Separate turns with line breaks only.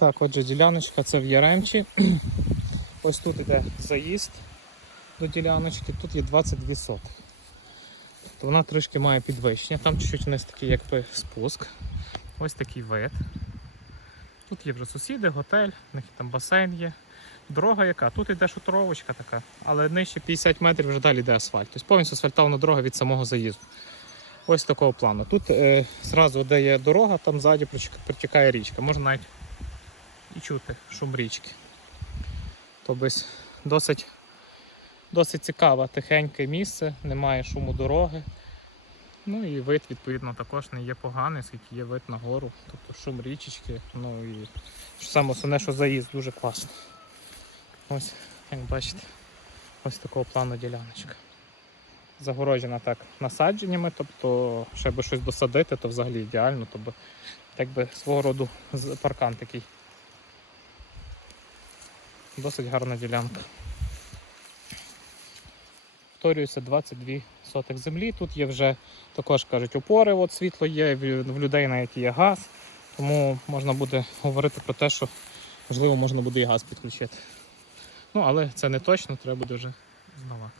Так, отже, діляночка це в Яремчі. Ось тут іде заїзд до діляночки, тут є 22 сотих. Тобто вона трішки має підвищення, там чуть-чуть вниз такий якби спуск. Ось такий вид. Тут є вже сусіди, готель, в них там басейн є. Дорога яка? Тут йде шутровочка така, але нижче 50 метрів вже далі йде асфальт. Тобто повністю асфальтована дорога від самого заїзду. Ось такого плану. Тут е, зразу, де є дорога, там ззаді протікає річка. Можна навіть і чути шум річки. Тобто досить, досить цікаве, тихеньке місце, немає шуму дороги. Ну і вид, відповідно, також не є поганий, оскільки є вид на гору, тобто шум річечки. Ну і саме основне, що заїзд дуже класний. Ось, як бачите, ось такого плану діляночка. Загороджена так насадженнями, тобто, аби щось досадити, то взагалі ідеально, тобто, так би свого роду паркан такий. Досить гарна ділянка. Повторюється 22 соток землі. Тут є вже також кажуть опори, от світло є, в людей навіть є газ. Тому можна буде говорити про те, що можливо можна буде і газ підключити. Ну, але це не точно, треба буде вже знавати.